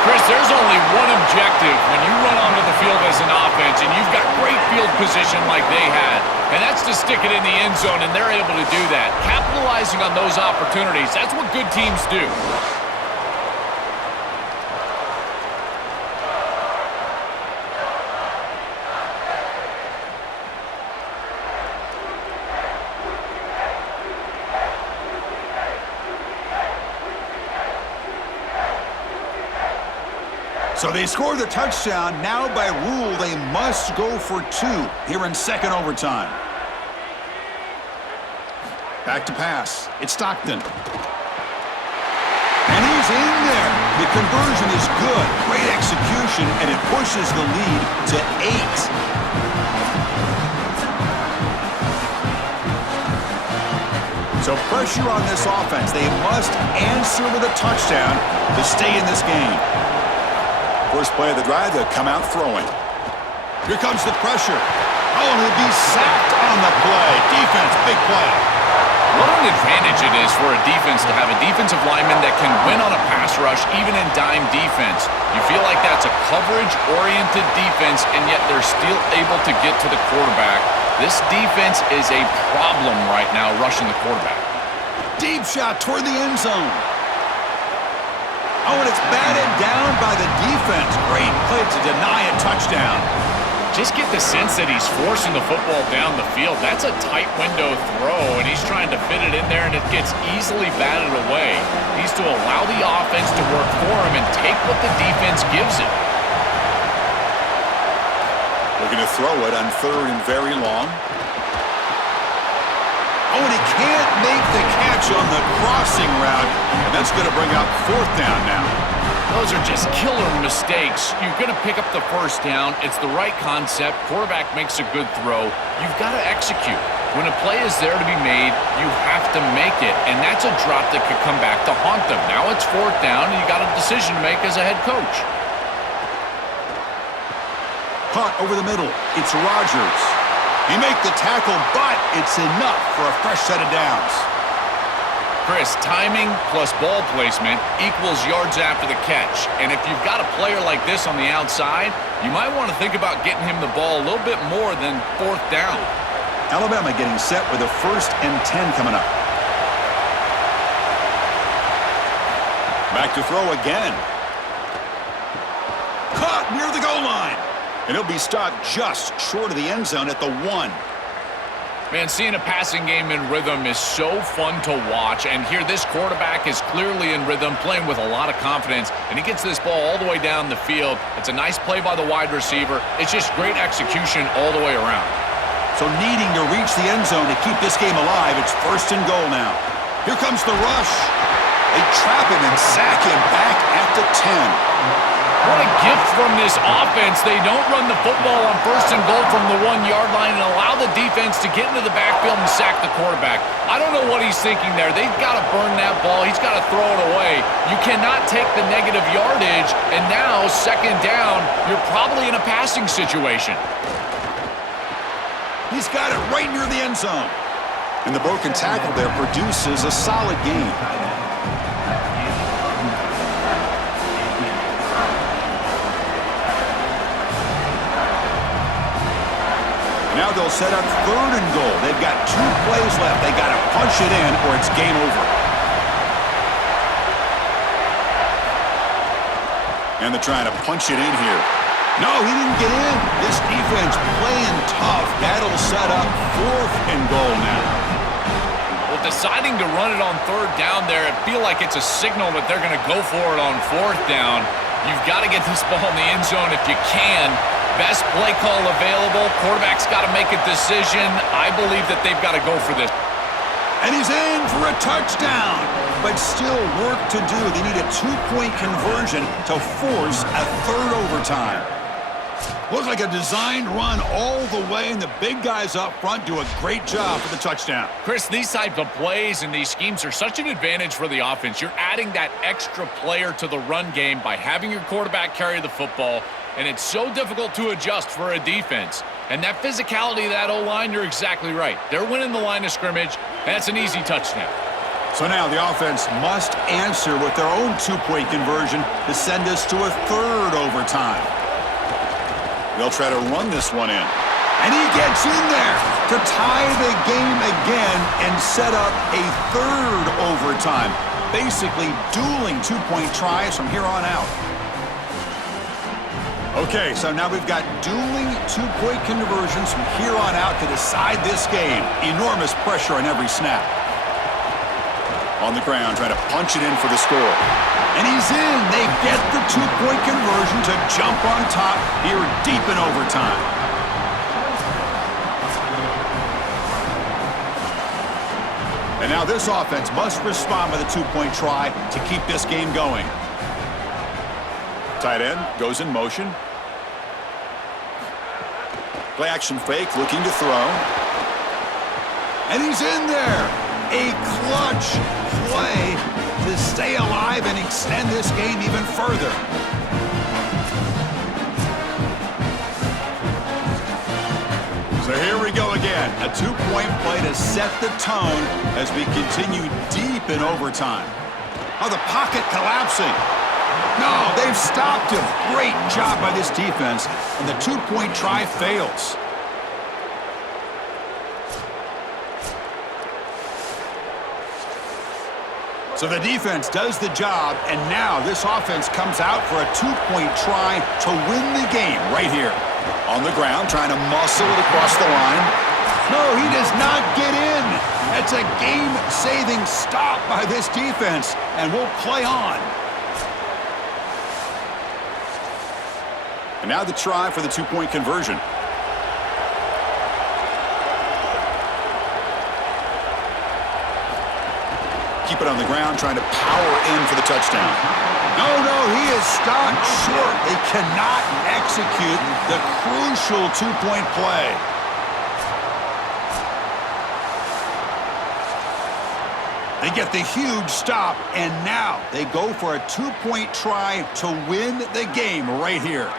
Chris, there's only one objective when you run onto the field as an offense and you've got great field position like they had, and that's to stick it in the end zone, and they're able to do that. Capitalizing on those opportunities, that's what good teams do. So they score the touchdown. Now by rule, they must go for 2 here in 2nd overtime. Back to pass. It's Stockton. And he's in there. The conversion is good. Great execution, and it pushes the lead to 8. So pressure on this offense. They must answer with a touchdown to stay in this game. First play of the drive, they'll come out throwing. Here comes the pressure. Oh, and he'll be sacked on the play. Defense, big play. What an advantage it is for a defense to have a defensive lineman that can win on a pass rush, even in dime defense. You feel like that's a coverage-oriented defense, and yet they're still able to get to the quarterback. This defense is a problem right now, rushing the quarterback. Deep shot toward the end zone. Oh, and it's batted down by the defense. Great play to deny a touchdown. Just get the sense that he's forcing the football down the field. That's a tight window throw, and he's trying to fit it in there, and it gets easily batted away. He needs to allow the offense to work for him and take what the defense gives him. Looking to throw it on 3rd and very long. Oh, and he can't make the catch on the crossing route, and that's going to bring up 4th down now. Those are just killer mistakes. You're going to pick up the first down. It's the right concept. Quarterback makes a good throw. You've got to execute. When a play is there to be made, you have to make it, and that's a drop that could come back to haunt them. Now it's 4th down, and you got a decision to make as a head coach. Caught over the middle. It's Rodgers. He make the tackle, but it's enough for a fresh set of downs. Chris, timing plus ball placement equals yards after the catch. And if you've got a player like this on the outside, you might want to think about getting him the ball a little bit more than 4th down. Alabama getting set with a 1st and 10 coming up. Back to throw again. Caught near the goal line. And he'll be stopped just short of the end zone at the 1. Man, seeing a passing game in rhythm is so fun to watch, and here this quarterback is clearly in rhythm, playing with a lot of confidence, and he gets this ball all the way down the field. It's a nice play by the wide receiver. It's just great execution all the way around. So needing to reach the end zone to keep this game alive, it's 1st and goal now. Here comes the rush. They trap him and sack him back at the 10. What a gift from this offense. They don't run the football on 1st and goal from the 1-yard line and allow the defense to get into the backfield and sack the quarterback. I don't know what he's thinking there. They've got to burn that ball. He's got to throw it away. You cannot take the negative yardage, and now, 2nd down, you're probably in a passing situation. He's got it right near the end zone. And the broken tackle there produces a solid gain. Now they'll set up 3rd and goal. They've got 2 plays left. They got to punch it in or it's game over. And they're trying to punch it in here. No, he didn't get in. This defense playing tough. That'll set up 4th and goal now. Well, deciding to run it on 3rd down there, I feel like it's a signal that they're going to go for it on 4th down. You've got to get this ball in the end zone if you can. Best play call available. Quarterback's got to make a decision. I believe that they've got to go for this. And he's in for a touchdown. But still work to do. They need a 2-point conversion to force a 3rd overtime. Looks like a designed run all the way, and the big guys up front do a great job for the touchdown. Chris, these types of plays and these schemes are such an advantage for the offense. You're adding that extra player to the run game by having your quarterback carry the football, and it's so difficult to adjust for a defense. And that physicality of that O-line, you're exactly right. They're winning the line of scrimmage, and that's an easy touchdown. So now the offense must answer with their own 2-point conversion to send us to a 3rd overtime. They'll try to run this one in. And he gets in there to tie the game again and set up a 3rd overtime. Basically dueling 2-point tries from here on out. Okay, so now we've got dueling 2-point conversions from here on out to decide this game. Enormous pressure on every snap. On the ground, trying to punch it in for the score. And he's in. They get the 2-point conversion to jump on top here deep in overtime. And now this offense must respond with a 2-point try to keep this game going. Tight end goes in motion. Play action fake, looking to throw. And he's in there. A clutch play to stay alive and extend this game even further. So here we go again. A 2-point play to set the tone as we continue deep in overtime. Oh, the pocket collapsing. No, they've stopped him. Great job by this defense, and the 2-point try fails. So the defense does the job, and now this offense comes out for a 2-point try to win the game right here. On the ground, trying to muscle it across the line. No, he does not get in. That's a game-saving stop by this defense, and we'll play on. And now the try for the 2-point conversion. Keep it on the ground, trying to power in for the touchdown. No, he is stopped short. They cannot execute the crucial 2-point play. They get the huge stop, and now they go for a 2-point try to win the game right here.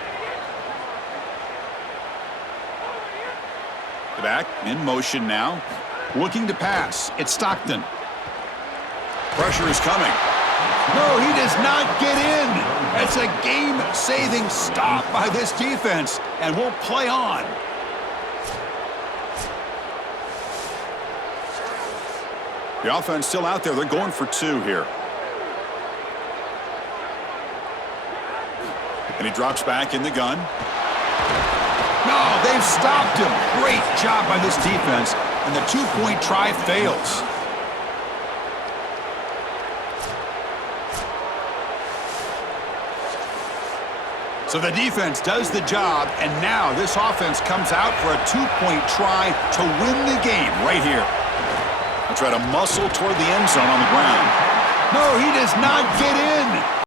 Back in motion now. Looking to pass. It's Stockton. Pressure is coming. No, he does not get in. It's a game-saving stop by this defense, and we'll play on. The offense still out there. They're going for 2 here. And he drops back in the gun. Oh, they've stopped him. Great job by this defense, and the two-point try fails. So the defense does the job, and now this offense comes out for a two-point try to win the game right here. I'll try to muscle toward the end zone on the ground. No, he does not get in.